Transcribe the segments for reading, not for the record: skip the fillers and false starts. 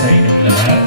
sa inyong lahat.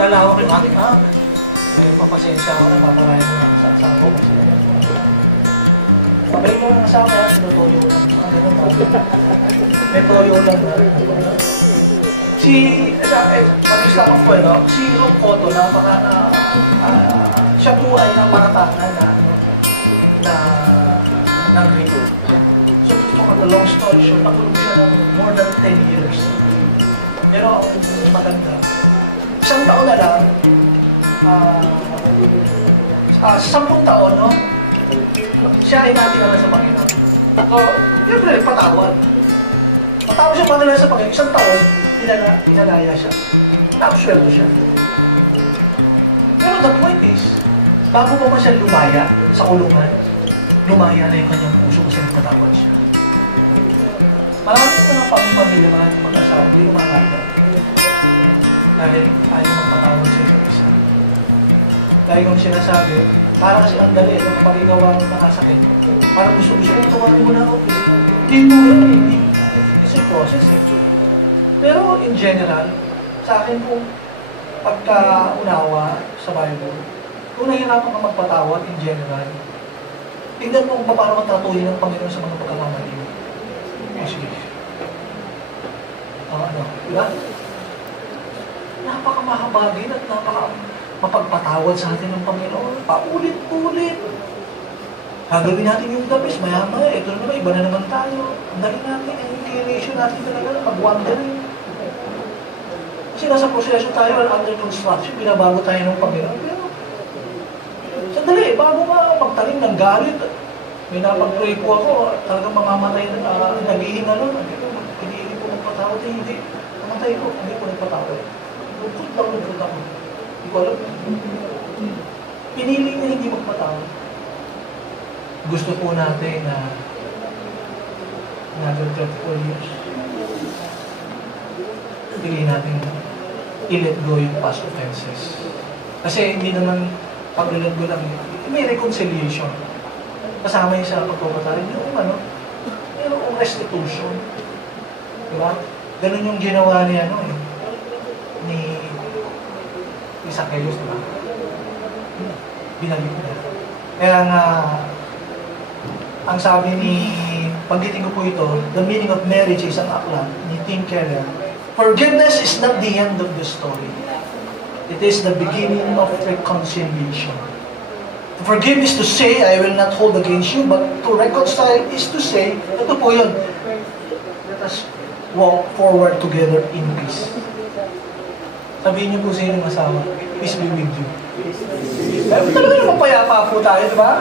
Lalawakin natin, papasensya ako na, paparayan mo na sa asawa ko. Pabalik mo ng asawa kaya, sinutoyo lang. Ganun ba? May toyo lang na. Pag-islamang po, si Ron Cotto, siya po ay napakatangan ng Greek. So, the long story short, nakulong siya ng more than 10 years. Pero ang maganda, isang taon na lang, 10 taon, no? Siya ay natin naman sa Panginoon. So, siyempre, patawad. Patawad siya pangalaman sa Panginoon. Isang taon, inalaya siya. Nakasweldo siya. Pero the point is, bago pa siya lumaya sa kulungan, lumaya na yung kanyang puso kasi nagpatawad siya. Maraming mga pamilya, mga mag-asawa, hindi lumalaya. Dahil ayaw magpatawad sa isa. Dahil kung sinasabi, parang kasi ang dali, kapag ikaw ang nakasakit, parang gusto ko, tuwanin mo na ako. Hindi. It's a process eh. Pero in general, sa akin po, pagka-unawa sa Bible, kung nahihirapan ka magpatawad in general, tignan mo kung paano magtatuloy ng Panginoon sa mga pagkakamali mo. Sige. ano, diba? Napakamahaba din at mapagpatawad sa atin ng Panginoon. Paulit-ulit. Gagawin natin yung the best, maya-maya, ito naman, iba na naman tayo. Ang dali natin, ang inclination natin talaga na mag-wandering. Kasi nasa proseso tayo, under construction, binabago tayo ng Panginoon. Pero, sandali, bago nga magtanim ng galit, may napag-pray po ako, talagang mamamatay na, naghihinga nun. Hindi po magpatawad, hindi. Namatay ko, hindi po nagpatawad. Lugod ako. Hindi ko alam. Pinili na hindi magpatawad. Gusto po natin na another 34 years. Piliin natin i-let go yung past offenses. Kasi hindi naman pag-let go lang, may reconciliation. Kasama yung sa pagpapatawad, yung restitution. Diba? Ganun yung ginawa ni ni Zacchaeus, diba? Binalik niya. Kaya nga, ang sabi ni, pagdating ko po ito, the meaning of marriage is ang aklat ni Tim Keller. Forgiveness is not the end of the story. It is the beginning of reconciliation. To forgive is to say, I will not hold against you, but to reconcile is to say, ito po yun, let us walk forward together in peace. Sabihin niyo po sa inyong asawa, peace be with you. Talaga naman payapa po tayo, di ba?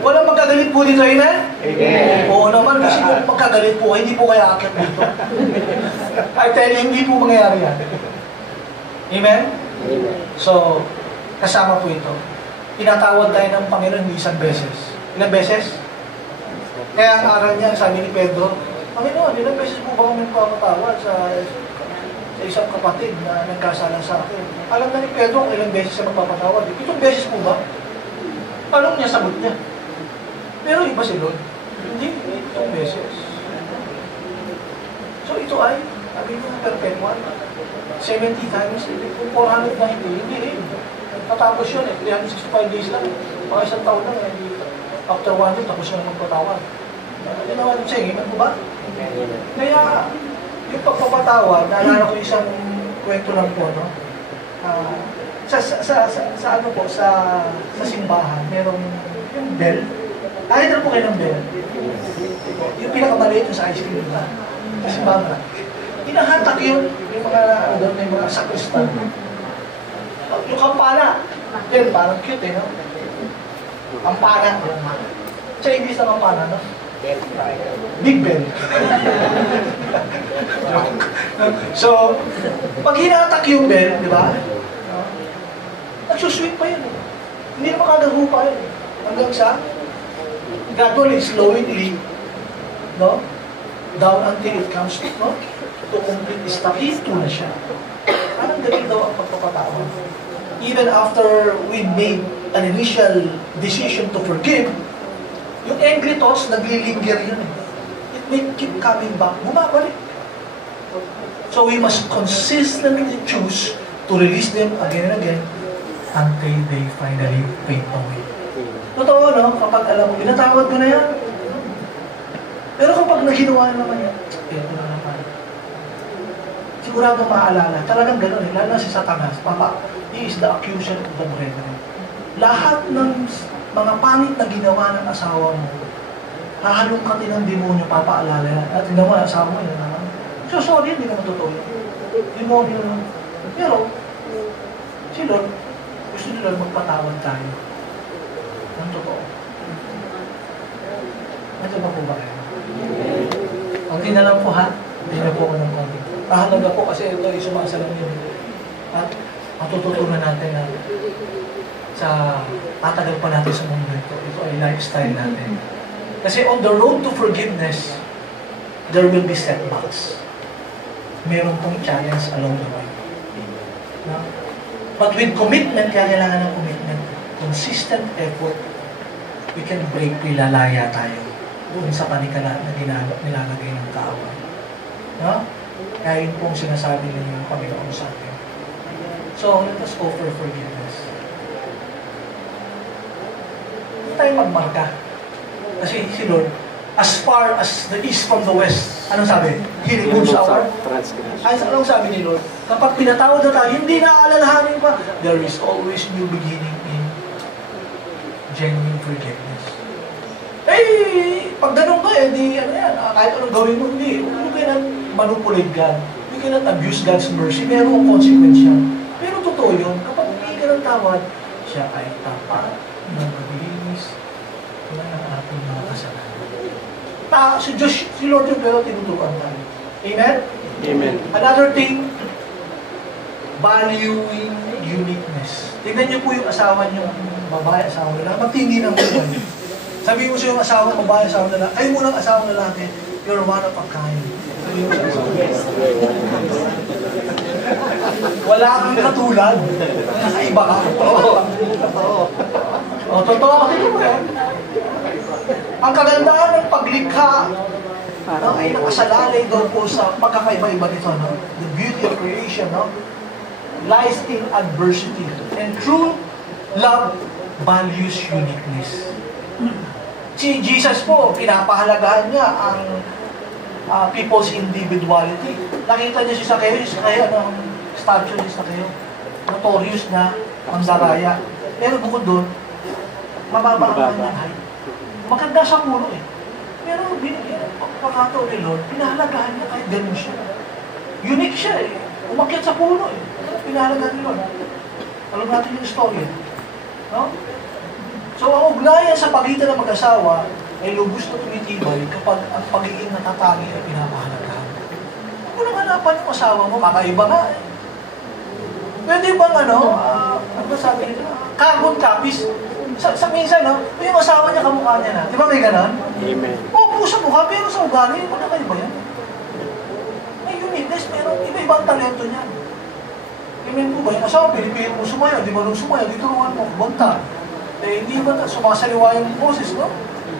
Walang magkagalit po dito, amen? Amen. Oo naman, kasi kung magkagalit po, hindi po kaya akit dito. I tell you, hindi po mangyayari yan. Amen? Amen. So, kasama po ito. Pinatawad tayo ng Panginoon hindi isang beses. Ilang beses? Kaya ang aral niya, sabi ni Pedro, Panginoon, ilang beses po ba kami nagpapatawad sa isang kapatid na nagkasala sa akin? Alam na ni Pedro kung ilang beses siya magpapatawad. Itong beses po ba? Anong niya sagot niya? Pero iba si Lord. Hindi itong beses. So ito ay, sabi niya, perpetual. 70 times, kung 400 na hindi rin. Natapos yun 365 days lang. Mga isang taon lang, after 1 year, tapos siya magpatawad. Yun naman yung saying, po ba? Kaya, yung pagpapatawad, naalala ko isang kwento lang po, no? Sa simbahan, merong yung bell. Kahit na po kayo ng bell. Yung pinakamaliit yung sa ice cream nila. Sa simbahan lang. Hinahatak yun, yung mga sakristan. Yung kampana. Yan, parang cute no? Kampana. Sa English na kampana, no? Big bell. So, pag hinatak yung bell, di ba? Nagsusweet pa yun. Hindi naman kagago pa yun. Hanggang sa, gradually, slowly, no? Down until it comes to, no? To complete stop. Ito na siya. Parang ganun daw ang pagpapatawad. Even after we made an initial decision to forgive, yung angry thoughts, naglilinger yun. It may keep coming back. Bumabalik. So we must consistently choose to release them again and again until they finally fade away. Totoo, no? Kapag alam mo, pinatawad ko na yan. Pero kapag naginawa naman yan, ito na naman. Sigurado maaalala. Talagang gano'n eh. Lalo na si Satanas. He is the accuser of the brethren. Lahat ng mga pangit na ginawa ng asawa mo, hahalungkatin ng demonyo, papaalala yan. At ginawa ng asawa mo yun naman. So sorry, hindi naman totoo yun. Demonyo naman. Pero, si Lord, gusto ni Lord magpatawad tayo. Ang totoo. Ito ba po ba kayo? Konti na lang po ha. Hindi na po ako ng konti. Mahalaga po kasi ito ay sumasalang yun. At matututunan natin na sa tatagal pa natin sa mundo ito. Ito ay lifestyle natin. Kasi on the road to forgiveness, there will be setbacks. Meron pong challenge along the way. No? But with commitment, kaya kailangan ng commitment, consistent effort, we can break, pilalaya tayo doon sa panikala na nilalagay ng tao. No? Kaya yun pong sinasabi ng Panginoon sa atin. So, let us offer forgiveness. Hindi tayo magmarka. Kasi si Lord, as far as the east from the west, Anong sabi? He removes our transgression. ay, anong sabi ni Lord? Kapag pinatawad na tayo, hindi na aalalahanin pa. There is always new beginning in genuine forgiveness. Eh, pag ganun ka, di, ano yan, kahit anong gawin mo, hindi. You cannot manipulate God. You cannot abuse God's mercy. Meron ang consequence yan. Pero totoo yun, kapag hindi ka ng tawad, siya ay tapat, nagbibigis, wala ng ating mga kasalanan. Si Diyos, si Lord yung pero tinuturuan tayo. Amen? Amen. Another thing, valuing uniqueness. Tignan niyo po yung asawa niyo, babae, asawa nila, magtingin ang buhay. Sabihin mo sa yung asawa, babae, asawa nila, ay mo lang asawa lalaki, you're one of a kind. Sabihin mo sa asawa. Wala kang katulad. Nakaiba ka. Totoo. O, totoo. Ang kagandaan ng paglikha ay nakasalalay doon po sa pagkakaiba-iba nito. No? The beauty of creation lies in adversity. And true love values uniqueness. Si Jesus po, pinapahalagahan niya ang people's individuality. Nakita niyo si Zacchaeus, anong statue ni Zacchaeus? Notorious na mandaraya. Pero bukod doon, mababa ang kanyang height. Maganda sa puno eh. Pero binigyan pagkakataon ni Lord, pinahalagahan niya kahit ganun siya. Unique siya eh. Umakyat sa puno eh. Pinahalagahan ni Lord. Alam natin yung story. No? So ang ugnayan sa pagitan ng mag-asawa ay lubos na tumitibay kapag ang pagiging natatangi ay pinapahalagahan. Kung nang hanapan yung asawa mo, kakaiba nga eh. Pwede bang ano sabi nito? Carbon copies. Sa minsan, yung asawa niya, kamukha niya na. Di ba may ganon? Amen. Oo, sa mukha, pero sa ugali, magkakaiba yan. May uniqueness, meron iba-ibang talento niya. Amen po ba? Yung asawa, pinipili mo sumaya, di ba nung sumaya, dituruan mo, banta. Eh, hindi ba sumasaliwa yung boses, no?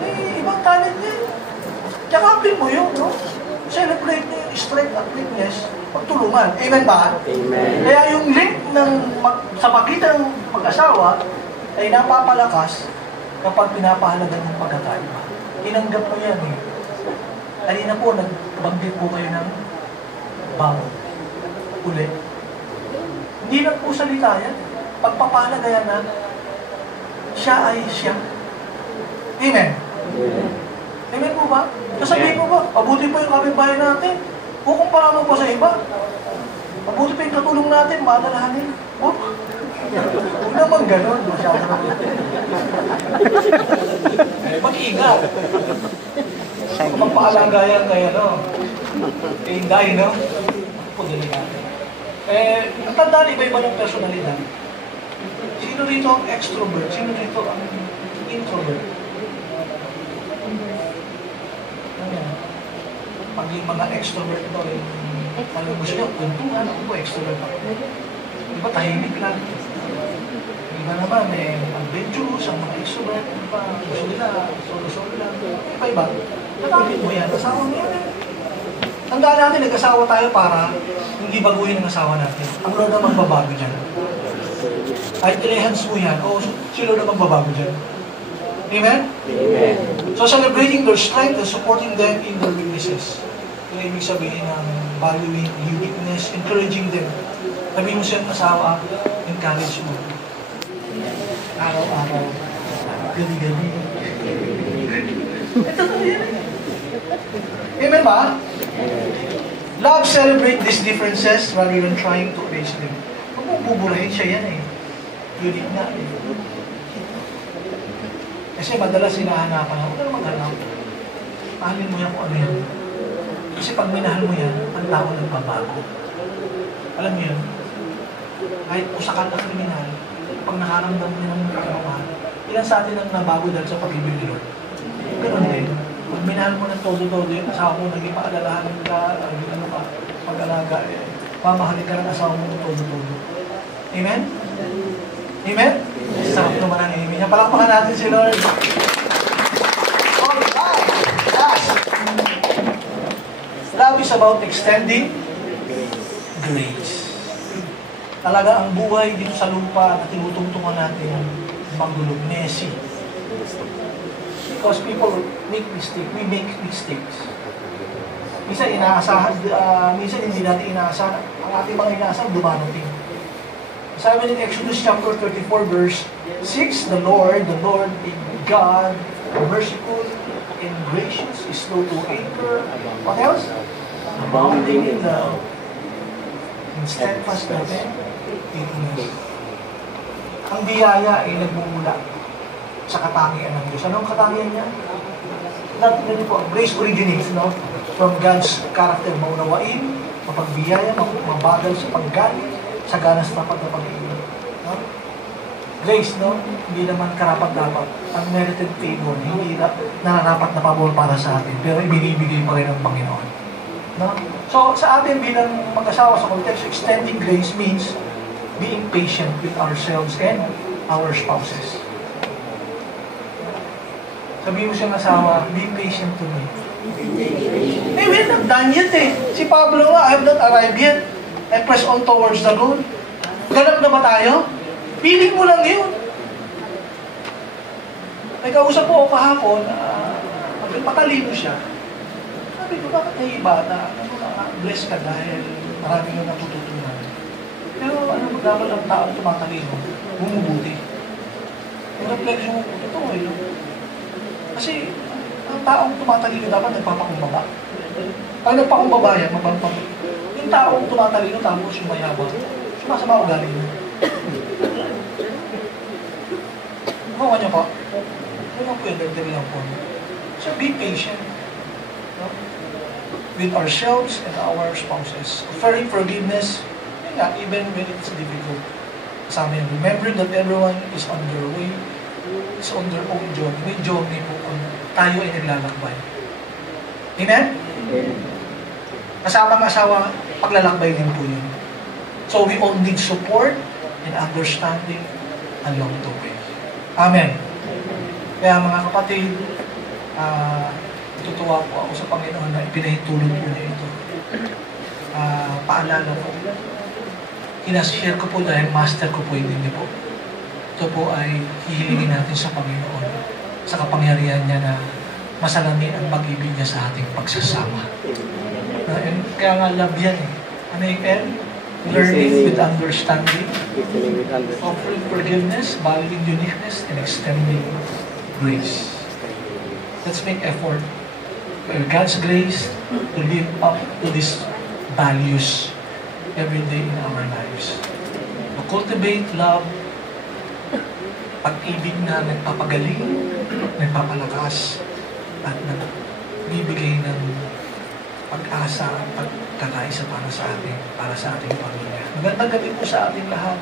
Eh, ibang talent niya. Yakapin mo yun, no? Celebrate niyo yung strength at weakness, pagtulungan. Amen ba? Amen. Kaya yung link sa pagitan ng mag-asawa, ay napapalakas kapag pinapahalagan ng pagkakaiba. Inanggap mo yan eh. Kanina po, nagbanggit po kayo ng bango. Uli. Hindi lang po salita yan. Pagpapahalaga yan na siya ay siya. Amen? Amen po ba? Kasabihin mo ba, pabuti po yung kapitbahay natin. Kukumpara mo pa sa iba. Pabuti pa yung katulong natin, madalahanin. Oh, huwag naman gano'n. Masyado na. Mag-ingat. Magpaalagayan kayo, kay Inday, Pudali natin. Ang tandaan, iba-iba ng personalidad. Sino rito ang extrovert? Sino rito ang introvert? Pag yung mga extrovert ito, parang gusto nyo, kwentuhan, ako po extrovert ako. Diba, tahimik lang. Iba naman, adventurous, ang mga extrovert, diba, gusto nila, solo-solo lang. Iba-iba. Nakapit mo yan, asawa mo yan. Tandaan natin, nag-asawa tayo para hindi baguhin ang asawa natin. Ang Lord na magbabago dyan. Kahit i-enhance mo yan, si Lord na magbabago dyan. Amen? Amen. So celebrating their strength and supporting them in their weaknesses. Yung ibig sabihin ng valuing uniqueness, encouraging them. Sabihin mo siyang asawa, encourage mo. Araw-araw, gabi-gabi. Ito na yan. Amen ba? Love celebrate these differences rather than trying to erase them. Kung mong buburahin siya yan eh. Unique na eh. Kasi madalas hinahanapan ako, huwag ka naman hanap. Mahalin mo yan kung ano yan. Kasi pag minahal mo yan, ang tao nagbabago. Alam mo yun? Kahit usakan na kriminal, pag nakaramdam mo ng kamamahal, ilan sa atin ang nabago dahil sa pag-ibig ni Lord? Ganun din. Pag minahal mo ng todo-todo yun, asawa mo, naging paalalahanan ka, pag-alaga, mamahalin ka ng asawa mo ng todo-todo. Amen? Amen? Sarap naman ang amen niya. Palakpakan natin si Lord. Alright! Last. Love is about extending grace. Talaga ang buhay dito sa lupa na tinutungtungan natin magulo, messy. Because people make mistakes. We make mistakes. Minsan inaasahan, minsan hindi natin inaasahan. Ang ating mga inaasahan, dumarating. Sabi ng Exodus chapter 34 verse 6, the Lord being God, merciful and gracious, is slow to anger. What else? Abounding in love, in steadfast love, and faithfulness. Ang biyaya ay nagmumula sa katangian ng Diyos. Anong katangian niya? Ganito po, grace originates, no? From God's character, maunawain, mapagbiyaya, mabagal sa paggaling, sa ganas na pagpapag-ibig. No? Grace, no? Hindi naman karapat-dapat. Unmerited favor, hindi na nararapat na pabor para sa atin, pero ibinibigay pa rin ng Panginoon. No? So, sa atin bilang mag-asawa sa context, extending grace means being patient with ourselves and our spouses. Sabi mo siyang asawa, be patient to me. Eh, we're not done yet eh. Si Pablo nga, I have not arrived yet. I press on towards the goal. Ganap na ba tayo? Piling mo lang yun. May kausap ko kahapon, patalino siya. Sabi ko, bakit nahiba na? Bless ka dahil marami yung natututunan. Pero ano mo dapat ang taong tumatalino? Bumubuti. Yung reflection mo, totoo eh. Kasi ang taong tumatalino dapat nagpapakumbaba. Pag nagpakumbaba yan, mabangpang. Yung taong tumatalino tapos sumayabang, sumasama ugali niyo. Gawa niyo po. Yun ang pwede lang po. So be patient. No? With ourselves and our spouses. Offering forgiveness, yun nga, even when it's difficult. Sa amin, remember that everyone is on their way, is on their own journey. May journey po kung tayo ay naglalakbay. Amen? Kasamang asawa, paglalakbay din po yun. So we all need support and understanding along the way. Amen. Kaya mga kapatid, tutuwa po ako sa Panginoon na ipinahintulot po niya ito. Paalala po. Kinashare ko po dahil master ko po hindi po. Ito po ay hihilingin natin sa Panginoon sa kapangyarihan niya na masalamin ang pag-ibig niya sa ating pagsasama. Kaya nga love yan eh. Ano yung L? Learning with understanding, offering forgiveness, valuing uniqueness, and extending grace. Let's make effort for God's grace to live up to these values every day in our lives. To cultivate love, pag-ibig na nagpapagaling, nagpapalakas, at nagbibigay ng pag-asa at pagkakaisa para sa ating pamilya. Magandang gabi po sa ating lahat.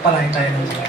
Palain tayo ng Diyos.